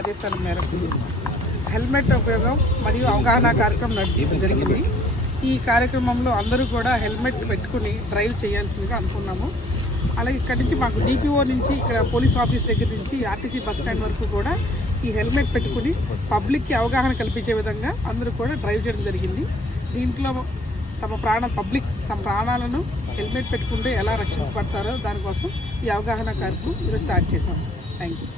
ఆదేశాల మేరకు హెల్మెట్ ఉపయోగం మరియు అవగాహన కార్యక్రమం నడిపడం జరిగింది. ఈ కార్యక్రమంలో అందరూ కూడా హెల్మెట్ పెట్టుకుని డ్రైవ్ చేయాల్సిందిగా అనుకున్నాము. అలాగే ఇక్కడి నుంచి మాకు డిపిఓ నుంచి ఇక్కడ పోలీస్ ఆఫీస్ దగ్గర నుంచి ఆర్టీసీ బస్ స్టాండ్ వరకు కూడా ఈ హెల్మెట్ పెట్టుకుని పబ్లిక్కి అవగాహన కల్పించే విధంగా అందరూ కూడా డ్రైవ్ చేయడం జరిగింది. దీంట్లో పబ్లిక్ తమ ప్రాణాలను హెల్మెట్ పెట్టుకుంటే ఎలా రక్షించబడతారో దానికోసం ఈ అవగాహన కార్యక్రమం ఈరోజు స్టార్ట్ చేశాం. Thank you.